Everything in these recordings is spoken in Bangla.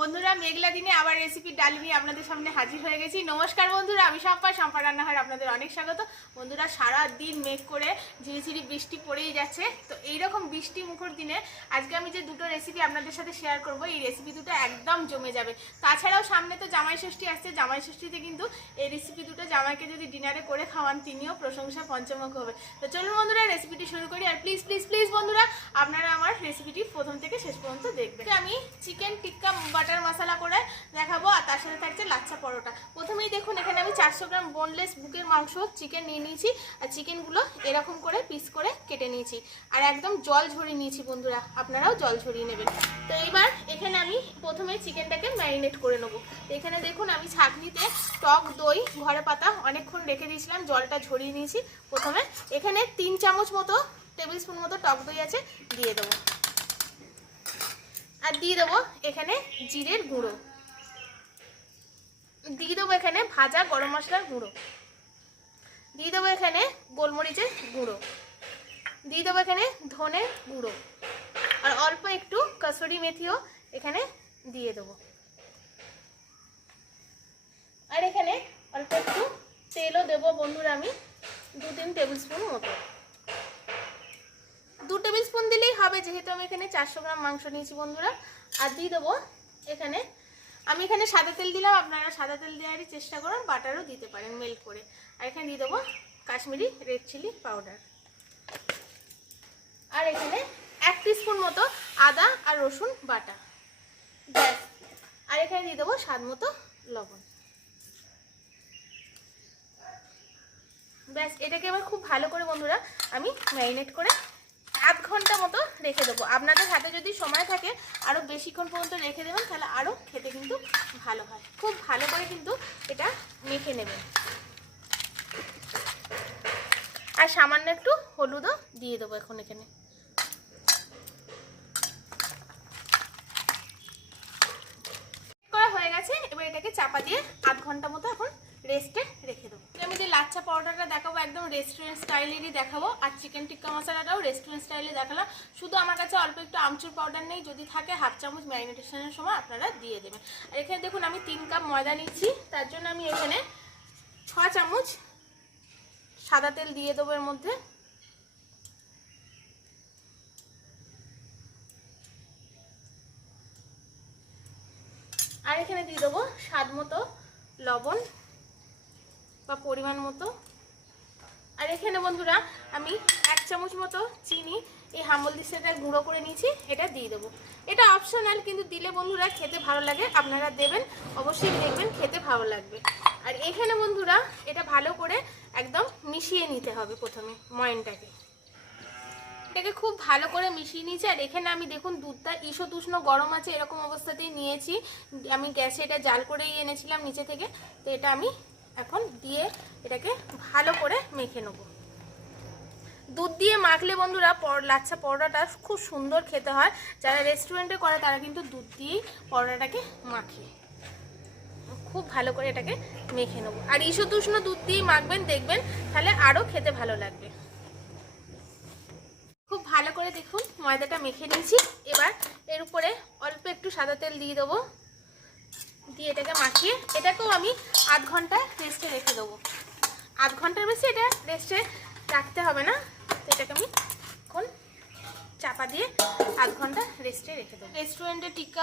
বন্ধুরা, মেঘলা দিনে আবার রেসিপির ডাল নিয়ে আপনাদের সামনে হাজির হয়ে গেছি। নমস্কার বন্ধুরা, আমি সম্পা সম্পা রান্নাঘর আপনাদের অনেক স্বাগত। বন্ধুরা, সারা দিন মেঘ করে ঝিরিঝিরি বৃষ্টি পড়েই যাচ্ছে। তো এইরকম বৃষ্টি মুখর দিনে আজকে আমি যে দুটো রেসিপি আপনাদের সাথে শেয়ার করব, এই রেসিপি দুটো একদম জমে যাবে। তাছাড়াও সামনে তো জামাই ষষ্ঠী আসছে। জামাই ষষ্ঠীতে কিন্তু এই রেসিপি দুটো জামাইকে যদি ডিনারে করে খাওয়ান, তিনিও প্রশংসা পঞ্চমুখ হবে। তো চলুন বন্ধুরা রেসিপিটি শুরু করি। আর প্লিজ প্লিজ প্লিজ বন্ধুরা, আপনারা রেসিপিটি প্রথম থেকে শেষ পর্যন্ত দেখবেন আমি চিকেন টিক্কা বাটার মশলা করে দেখাবো, আর তার সাথে থাকছে লাচ্ছা পরোটা। প্রথমেই দেখুন, এখানে আমি চারশো গ্রাম বোনলেস বুকের মাংস চিকেন নিয়ে নিয়েছি, আর চিকেনগুলো এরকম করে পিস করে কেটে নিয়েছি। আর একদম জল ঝরিয়ে নিয়েছি বন্ধুরা, আপনারাও জল ঝরিয়ে নেবেন। তো এইবার এখানে আমি প্রথমে চিকেনটাকে ম্যারিনেট করে নেব। এখানে দেখুন, আমি ছাঁকনিতে টক, দই, ঘরে পাতা অনেকক্ষণ রেখে দিয়েছিলাম, জলটা ঝরিয়ে নিয়েছি প্রথমে। এখানে তিন চামচ মতো টেবিল স্পুন মতো টক দই আছে, দিয়ে দেবো। আর দিয়ে দেবো এখানে জিরের গুঁড়ো। দিয়ে দেবো এখানে ভাজা গরম মশলার গুঁড়ো। দিয়ে দেবো এখানে গোলমরিচের গুঁড়ো। দিয়ে দেবো এখানে ধনে গুঁড়ো। আর অল্প একটু কসুরি মেথিও এখানে দিয়ে দেবো। আর এখানে অল্প একটু তেলও দেবো বন্ধুরা আমি দু তিন টেবিল স্পুন মতো দু টেবিল হবে যেহেতু আমি এখানে চারশো গ্রাম মাংস নিয়েছি বন্ধুরা, আর দিয়ে দেবো এখানে। আমি এখানে সাদা তেল দিলাম, আপনারা সাদা তেল দেওয়ারই চেষ্টা করুন, বাটারও দিতে পারেন মেল্ট করে। আর এখানে দিয়ে দেবো কাশ্মীরি রেড চিলি পাউডার আর এখানে এক স্পুন মতো আদা আর রসুন বাটা। ব্যাস। আর এখানে দিয়ে দেবো স্বাদ মতো লবণ। ব্যাস, এটাকে এবার খুব ভালো করে বন্ধুরা আমি ম্যারিনেট করে আধ ঘণ্টা মতো রেখে দেবো। আপনাদের হাতে যদি সময় থাকে আরও বেশিক্ষণ পর্যন্ত রেখে দেবেন, তাহলে আরও খেতে কিন্তু ভালো হয়। খুব ভালো করে কিন্তু এটা মেখে নেবেন। আর সামান্য একটু হলুদও দিয়ে দেবো এখন এখানে। করা হয়ে গেছে, এবার এটাকে চাপা দিয়ে আধ ঘণ্টা মতো এখন রেস্টে রেখে দেবো আমি যে লাচ্ছা পাউডারটা দেখাবো একদম রেস্টুরেন্ট স্টাইলেরই দেখাবো। আর চিকেন টিক্কা মশলাটাও রেস্টুরেন্ট স্টাইলে দেখালাম। শুধু আমার কাছে অল্প একটু আমচুর পাউডার নেই, যদি থাকে হাফ চামচ ম্যারিনেটেশনের সময় আপনারা দিয়ে দেবেন। আর এখানে দেখুন আমি তিন কাপ ময়দা নিচ্ছি, তার জন্য আমি এখানে ছ চামচ সাদা তেল দিয়ে দেবো এর মধ্যে। আর এখানে দিয়ে দেবো স্বাদ মতো লবণ বা পরিমাণ মতো। আর এখানে বন্ধুরা, আমি এক চামচ মতো চিনি, এই হামল দিশাটা গুঁড়ো করে নিয়েছি, এটা দিয়ে দেবো। এটা অপশনাল কিন্তু দিলে বন্ধুরা খেতে ভালো লাগে, আপনারা দেবেন, অবশ্যই দেখবেন, খেতে ভালো লাগবে। আর এখানে বন্ধুরা, এটা ভালো করে একদম মিশিয়ে নিতে হবে প্রথমে, ময়নটাকে। এটাকে খুব ভালো করে মিশিয়ে নিয়েছি, আর এখানে আমি দেখুন, দুধটা ঈষৎ উষ্ণ গরম আছে, এরকম অবস্থাতেই নিয়েছি। আমি গ্যাসে এটা জাল করেই এনেছিলাম নিচে থেকে, তো এটা আমি এখন দিয়ে এটাকে ভালো করে মেখে নেব। দুধ দিয়ে মাখলে বন্ধুরা লাচ্ছা পরোটাটা খুব সুন্দর খেতে হয়। যারা রেস্টুরেন্টে করে তারা কিন্তু দুধ দিয়েই পরোটাটাকে মাখে। খুব ভালো করে এটাকে মেখে নেব। আর ঈষৎ উষ্ণ দুধ দিয়েই মাখবেন, দেখবেন তাহলে আরও খেতে ভালো লাগবে। খুব ভালো করে দেখুন ময়দাটা মেখে নিয়েছি। এবার এর উপরে অল্প একটু সাদা তেল দিয়ে দেবো। দিয়ে এটাকে মাখিয়ে, এটাকেও আমি আধ ঘণ্টা রেস্টে রেখে দেবো। আধ ঘণ্টার বেশি এটা রেস্টে রাখতে হবে না। এটাকে আমি এখন চাপা দিয়ে আধ ঘণ্টা রেস্টে রেখে দেবো। রেস্টুরেন্টে টিক্কা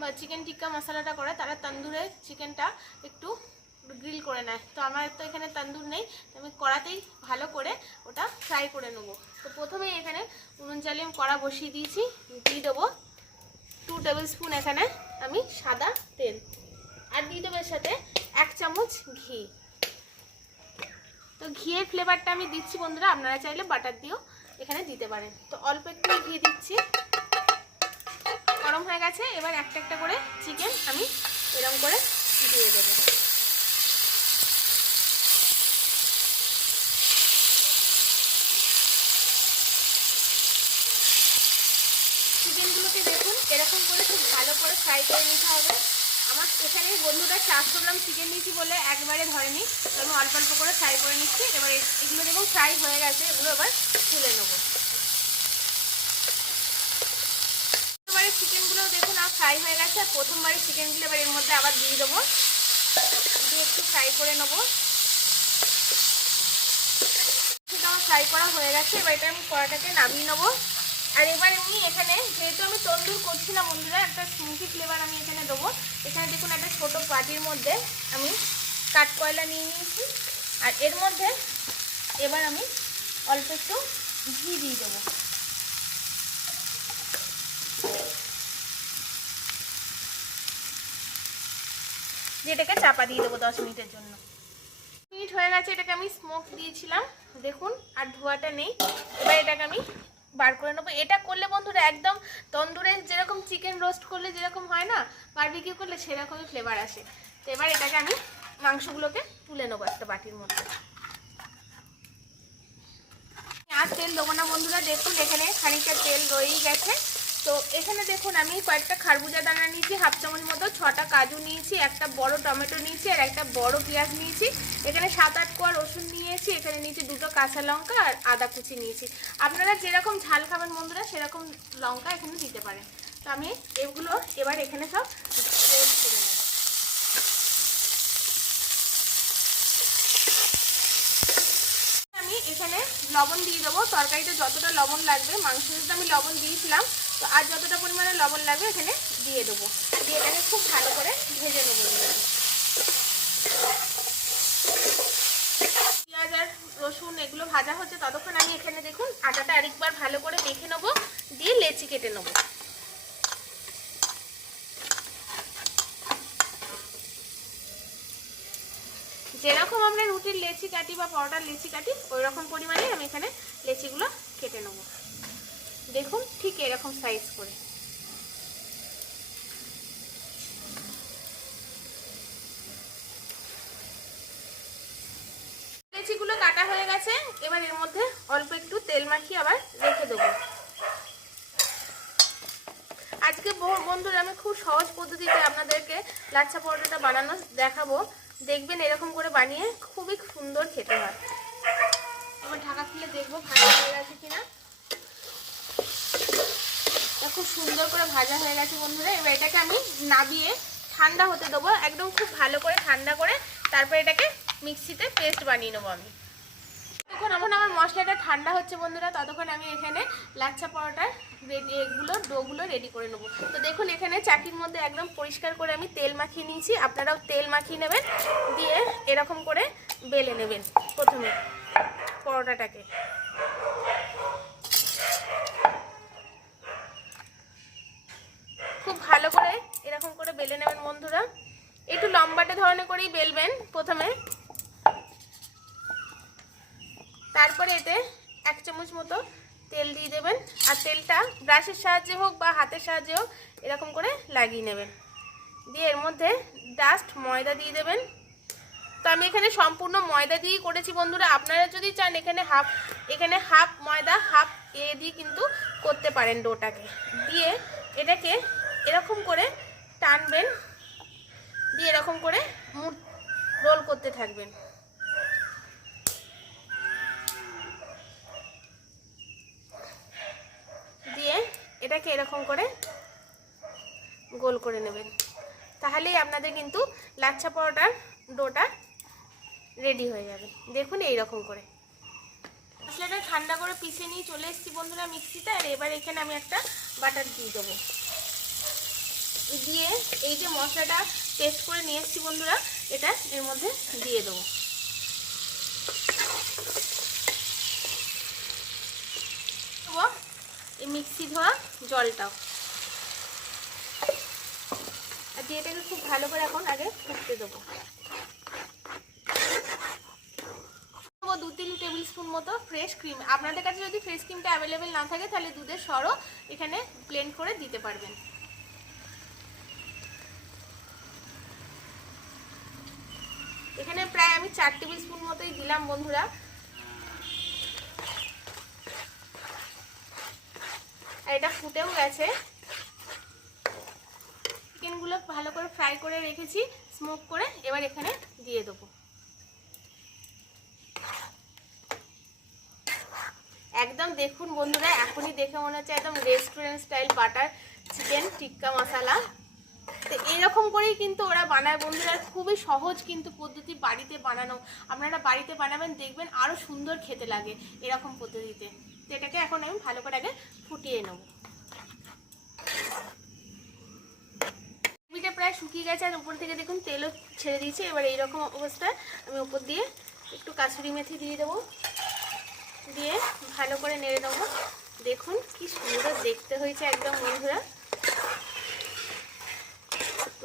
বা চিকেন টিক্কা মশলাটা করে, তারা তন্দুরে চিকেনটা একটু গ্রিল করে নেয়। তো আমার তো এখানে তন্দুর নেই আমি কড়াতেই ভালো করে ওটা ফ্রাই করে নেব। তো প্রথমেই এখানে উনুন জ্বালিয়ে কড়া বসিয়ে দিয়েছি, দিয়ে দেবো টু টেবিল স্পুন এখানে আমি সাদা তেল। আর দিয়ে দেবো সাথে এক চামচ ঘি। তো ঘিয়ের ফ্লেভারটা আমি দিচ্ছি বন্ধুরা, আপনারা চাইলে বাটার দিয়েও এখানে দিতে পারেন। তো অল্প একটু ঘি দিচ্ছি। গরম হয়ে গেছে, এবার একটা একটা করে চিকেন আমি এরম করে দিয়ে দেবো চিকেনগুলোকে দেখুন এরকম করে খুব ভালো করে ফ্রাই করে নিতে হবে। আমার এখানে বন্ধুটা চারশো গ্রাম চিকেন নিয়েছি বলে একবারে ধরেনি। আমি অল্প অল্প করে ফ্রাই করে নিচ্ছি। এবার এগুলো দেখুন ফ্রাই হয়ে গেছে। এগুলো এবার তুলে নেব। এবারে চিকেনগুলো দেখুন, আর ফ্রাই হয়ে গেছে। আর প্রথমবারের চিকেনগুলো এবার এর মধ্যে আবার দিয়ে দেবো। দিয়ে একটু ফ্রাই করে নেব। ফ্রাই করা হয়ে গেছে। এবার এটা আমি কড়াটাকে নামিয়ে নেব। আর এবার এমনি এখানে, যেহেতু আমি তন্দুর করছি না বন্ধুরা, একটা স্মুকি ফ্লেভার আমি এখানে দেবো। এখানে দেখুন একটা ছোট বাটির মধ্যে আমি কাঠ কয়লা নিয়ে নিয়েছি। আর এর মধ্যে এবার আমি অল্প একটু ঘি দিয়ে দেবো। যেটাকে চাপা দিয়ে দেবো দশ মিনিটের জন্য। মিনিট হয়ে গেছে, এটাকে আমি স্মোক দিয়েছিলাম। দেখুন, আর ধোয়াটা নেই। এবার এটাকে আমি বার করে নেব। এটা করলে বন্ধুরা একদম তন্দুরে যেরকম চিকেন রোস্ট করলে যেরকম হয় না বারবিকিউ করলে সেরকমই ফ্লেভার আসে। তো এবার এটাকে আমি মাংসগুলোকে তুলে নেব একটা বাটির মধ্যে। আর তেল দেবো না বন্ধুরা, দেখুন এখানে খানিকটা তেল রয়েই গেছে। তো এখানে দেখুন, আমি কয়েকটা খারবুজা দানা নিয়েছি, হাফ চামচ মতো, ছটা কাজু নিয়েছি, একটা বড় টমেটো নিয়েছি, আর একটা বড় পেঁয়াজ নিয়েছি। এখানে সাত, আট কোয়া রসুন নিয়েছি, এখানে নিয়েছি দুটো কাঁচা লঙ্কা আর আদা কুচি নিয়েছি। আপনারা যেরকম ঝাল খাবেন বন্ধুরা, সেরকম লঙ্কা এখানে দিতে পারেন। তো আমি এগুলো এবার এখানে সব আমি এখানে লবণ দিয়ে দেবো, তরকারিতে যতটা লবণ লাগবে মাংসতে আমি লবণ দিয়েছিলাম। তো আর যতটা পরিমাণে লবণ লাগবে এখানে দিয়ে দেবো। দিয়ে এটাকে খুব ভালো করে ভেজে নেব। পেঁয়াজ আর রসুন এগুলো ভাজা হচ্ছে ততক্ষণ আমি এখানে দেখুন আটাটা আরেকবার ভালো করে মেখে নেব, দিয়ে লেচি কেটে নেব। যেরকম আমরা রুটির লেচি কাটি বা পরোটার লেচি কাটি ওই রকম পরিমাণে আমি এখানে লেচিগুলো কেটে নেব। দেখুন, ঠিক এরকম সাইজ করে। লেচিগুলো কাটা হয়ে গেছে, এবার এর মধ্যে অল্প একটু তেল মাখিয়ে আবার রেখে দেবো। আজকে বন্ধুরা, আমি খুব সহজ পদ্ধতিতে আপনাদেরকে লাচ্ছা পরোটাটা বানানো দেখাবো। দেখবেন এরকম করে বানিয়ে খুবই সুন্দর খেতে হয়। আমার ঢাকা খুলে দেখব ভালো হয়ে গেছে কিনা। খুব সুন্দর করে ভাজা হয়ে গেছে বন্ধুরা। এবার এটাকে আমি নাবিয়ে ঠান্ডা হতে দেবো। একদম খুব ভালো করে ঠান্ডা করে তারপর এটাকে মিক্সিতে পেস্ট বানিয়ে নেব আমি। তখন এখন আমার মশলাটা ঠান্ডা হচ্ছে বন্ধুরা। ততক্ষণ আমি এখানে লাচ্ছা পরোটার রেডি এগুলো ডোগুলো রেডি করে নেব। তো দেখুন, এখানে চাকির মধ্যে একদম পরিষ্কার করে আমি তেল মাখিয়ে নিয়েছি। আপনারাও তেল মাখিয়ে নেবেন, দিয়ে এরকম করে বেলে নেবেন প্রথমে পরোটাটাকে খুব ভালো করে এরকম করে বেলে নেবেন বন্ধুরা একটু লম্বাটে ধরনের করেই বেলবেন প্রথমে। তারপরে এতে এক চামচ মতো তেল দিয়ে দেবেন। আর তেলটা ব্রাশের সাহায্যে হোক বা হাতের সাহায্যে হোক, এরকম করে লাগিয়ে নেবেন। দিয়ে এর মধ্যে ডাস্ট ময়দা দিয়ে দেবেন। তো আমি এখানে সম্পূর্ণ ময়দা দিয়েই করেছি বন্ধুরা। আপনারা যদি চান এখানে হাফ এখানে হাফ ময়দা, হাফ এ দিয়ে কিন্তু করতে পারেন ডোটাকে। দিয়ে এটাকে এরকম করে টানবেন। দিয়ে এরকম করে মুট রোল করতে থাকবেন। দিয়ে এটাকে এরকম করে গোল করে নেবেন। তাহলেই আপনাদের কিন্তু লাচ্ছা পরোটার ডোটা রেডি হয়ে যাবে। দেখুন এই রকম করে। মশলাটা ঠান্ডা করে পিষে নিয়ে চলে এসেছি বন্ধুরা মিক্সিতে, আর এবার এখানে আমি একটা বাটার দিয়ে দেবো। দিয়ে এই যে মশলাটা পেস্ট করে নিয়ে এসেছি বন্ধুরা, এটা এর মধ্যে দিয়ে দেবো। এই মিক্সি ধোয়া জলটাও। আর দিয়ে এটাকে খুব ভালো করে এখন আগে ফুটতে দেবো। দেবো দু তিন টেবিল স্পুন মতো ফ্রেশ ক্রিম আপনাদের কাছে যদি ফ্রেশ ক্রিমটা অ্যাভেলেবেল না থাকে, তাহলে দুধের সরও এখানে ব্লেন্ড করে দিতে পারবেন এখানে প্রায় আমি চার টেবিল স্পুন মতোই দিলাম বন্ধুরা। আর এটা ফুটেও গেছে। চিকেনগুলো ভালো করে ফ্রাই করে রেখেছি, স্মোক করে এবার এখানে দিয়ে দেবো। একদম দেখুন বন্ধুরা, এখনই দেখে মনে হচ্ছে একদম restaurant style butter chicken tikka masala. তো এইরকম করেই কিন্তু ওরা বানায়। বন্ধুরা, খুবই সহজ কিন্তু পদ্ধতি বাড়িতে বানানো। আপনারা বাড়িতে বানাবেন, দেখবেন আরও সুন্দর খেতে লাগে এরকম পদ্ধতিতে। তো এটাকে এখন আমি ভালো করে আগে ফুটিয়ে নেব। গ্রেভিটা প্রায় শুকিয়ে গেছে, আর উপর থেকে দেখুন তেলও ছেড়ে দিয়েছে। এবার এইরকম অবস্থায় আমি উপর দিয়ে একটু কাসুরি মেথি দিয়ে দেবো। দিয়ে ভালো করে নেড়ে দেবো। দেখুন কি সুন্দর দেখতে হয়েছে একদম বন্ধুরা।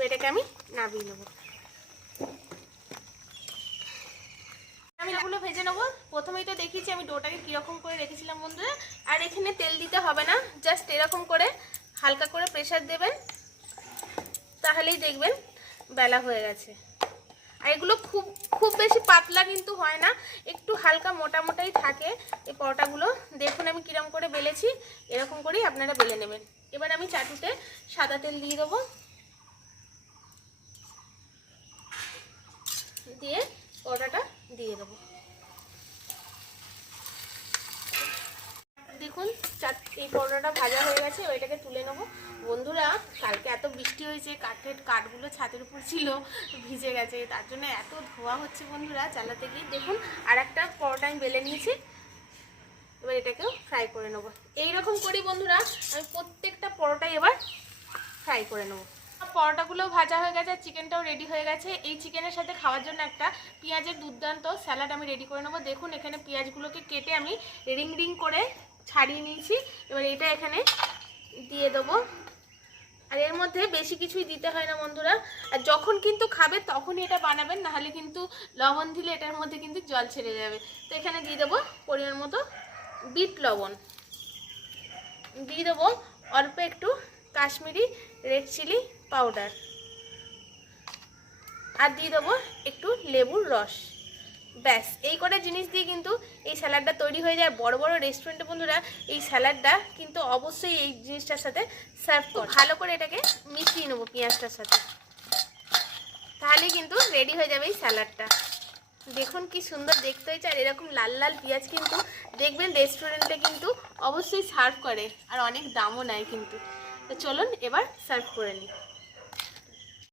এটাকে আমি নামিয়ে নেব। আমি এগুলো ভেজে নেব। প্রথমেই তো দেখিয়েছি আমি ডোটাকে কীরকম করে রেখেছিলাম বন্ধুরা। আর এখানে তেল দিতে হবে না, জাস্ট এরকম করে হালকা করে প্রেশার দেবেন, তাহলেই দেখবেন বেলা হয়ে গেছে। আর এগুলো খুব খুব বেশি পাতলা কিন্তু হয় না, একটু হালকা মোটা মোটাই থাকে এই পরোটাগুলো। দেখুন আমি কিরম করে বেলেছি, এরকম করেই আপনারা বেলে নেবেন। এবার আমি চাটুতে সাদা তেল দিয়ে দেবো। দিয়ে পরোটাটা দিয়ে দেবো। দেখুন চাট- এই পরোটাটা ভাজা হয়ে গেছে ওইটাকে তুলে নেব। বন্ধুরা, কালকে এত বৃষ্টি হয়েছে, কাঠের কাঠগুলো ছাদের উপর ছিল, ভিজে গেছে, তার জন্য এত ধোয়া হচ্ছে বন্ধুরা, চালাতে গিয়ে। দেখুন আর একটা পরোটা আমি বেলে নিয়েছি, এবার এটাকেও ফ্রাই করে নেব। এইরকম করি বন্ধুরা, আমি প্রত্যেকটা পরোটাই এবার ফ্রাই করে নেব। পরোটাগুলো ভাজা হয়ে গেছে চিকেনটাও রেডি হয়ে গেছে। এই চিকেনের সাথে খাওয়ার জন্য একটা পেঁয়াজের দুর্দান্ত স্যালাড আমি রেডি করে নেব। দেখুন, এখানে পেঁয়াজগুলোকে কেটে আমি রিং রিং করে ছাড়িয়ে নিয়েছি। এবার এটা এখানে দিয়ে দেবো। আর এর মধ্যে বেশি কিছুই দিতে হয় না বন্ধুরা। আর যখন কিন্তু খাবে, তখনই এটা বানাবেন, নাহলে কিন্তু লবণ দিলে এটার মধ্যে কিন্তু জল ছেড়ে যাবে। তো এখানে দিয়ে দেবো পরিমাণ মতো বিট লবণ। দিয়ে দেবো অল্প একটু কাশ্মীরি রেড চিলি পাউডার আর দিয়ে দেবো একটু লেবুর রস। ব্যাস এই কটা জিনিস দিয়ে কিন্তু এই স্যালাডটা তৈরি হয়ে যায়। বড় বড় রেস্টুরেন্টে বন্ধুরা এই স্যালাডটা কিন্তু অবশ্যই এই জিনিসটার সাথে সার্ভ করে। ভালো করে এটাকে মিশিয়ে নেব পেঁয়াজটার সাথে। তাহলেই কিন্তু রেডি হয়ে যাবে এই স্যালাডটা। দেখুন কি সুন্দর দেখতে হয়েছে আর এরকম লাল লাল পেঁয়াজ কিন্তু দেখবেন রেস্টুরেন্টে কিন্তু অবশ্যই সার্ভ করে। আর অনেক দামও নেয় কিন্তু। তো চলুন এবার সার্ভ করে নিই।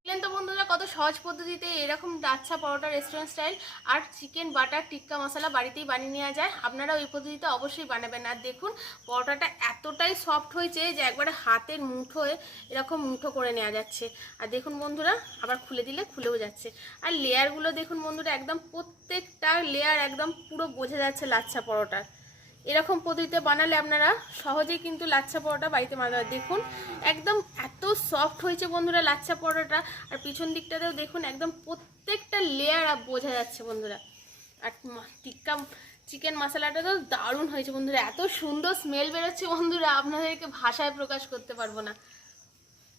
দেখলেন তো বন্ধুরা কত সহজ পদ্ধতিতে এরকম লাচ্ছা পরোটা রেস্টুরেন্ট স্টাইল আর চিকেন বাটার টিক্কা মশলা বাড়িতেই বানিয়ে নেওয়া যায়। আপনারা ওই পদ্ধতিতে অবশ্যই বানাবেন। আর দেখুন, পরোটাটা এতটাই সফট হয়েছে যে একবারে হাতের মুঠোয় এরকম মুঠো করে নেওয়া যাচ্ছে। আর দেখুন বন্ধুরা, আবার খুলে দিলে খুলেও যাচ্ছে। আর লেয়ারগুলো দেখুন বন্ধুরা, একদম প্রত্যেকটা লেয়ার একদম পুরো বোঝা যাচ্ছে লাচ্ছা পরোটার। এরকম পদ্ধতিতে বানালে আপনারা সহজেই কিন্তু লাচ্ছা পরোটা বাড়িতে বানাতে দেখুন, একদম এত সফট হয়েছে বন্ধুরা লাচ্ছা পরোটা। আর পিছন দিকটাতেও দেখুন, একদম প্রত্যেকটা লেয়ার বোঝা যাচ্ছে বন্ধুরা। আর টিক্কা চিকেন মশলাটা তো দারুণ হয়েছে বন্ধুরা। এত সুন্দর স্মেল বেরোচ্ছে বন্ধুরা, আপনাদেরকে ভাষায় প্রকাশ করতে পারব না।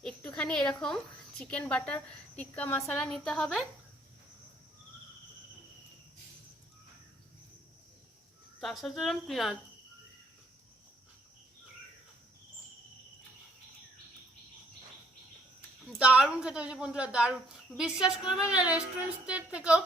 একটুখানি এরকম চিকেন বাটার টিক্কা মশলা নিতে হবে। তার সাথে পেঁয়াজ। দারুণ খেতে হয়েছে বন্ধুরা দারুণ। বিশ্বাস করবেন রেস্টুরেন্টের থেকেও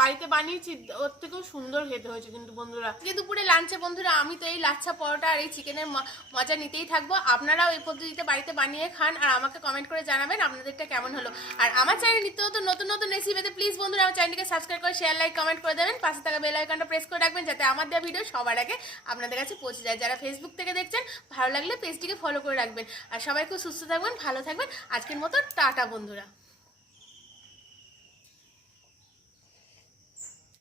বাড়িতে বানিয়েছি, ওর থেকেও সুন্দর খেতে হয়েছে কিন্তু বন্ধুরা। আজকে দুপুরে লাঞ্চে বন্ধুরা, আমি তো এই লাচ্ছা পরোটা আর এই চিকেনের মজা নিতেই থাকব। আপনারাও এই পদ্ধতিতে বাড়িতে বানিয়ে খান আর আমাকে কমেন্ট করে জানাবেন আপনাদেরটা কেমন হলো। আর আমার চ্যানেল নিত্য নতুন নতুন নতুন রেসিপিতে প্লিজ বন্ধুরা আমার চ্যানেলকে সাবস্ক্রাইব করে শেয়ার লাইক কমেন্ট করে দেবেন। পাশে থাকা বেল আইকনটা প্রেস করে রাখবেন যাতে আমার দেওয়া ভিডিও সবার আগে আপনাদের কাছে পৌঁছে যায়। যারা ফেসবুক থেকে দেখছেন, ভালো লাগলে পেজটিকে ফলো করে রাখবেন। আর সবাই খুব সুস্থ থাকবেন, ভালো থাকবেন। আজকের মতো টাটা বন্ধুরা।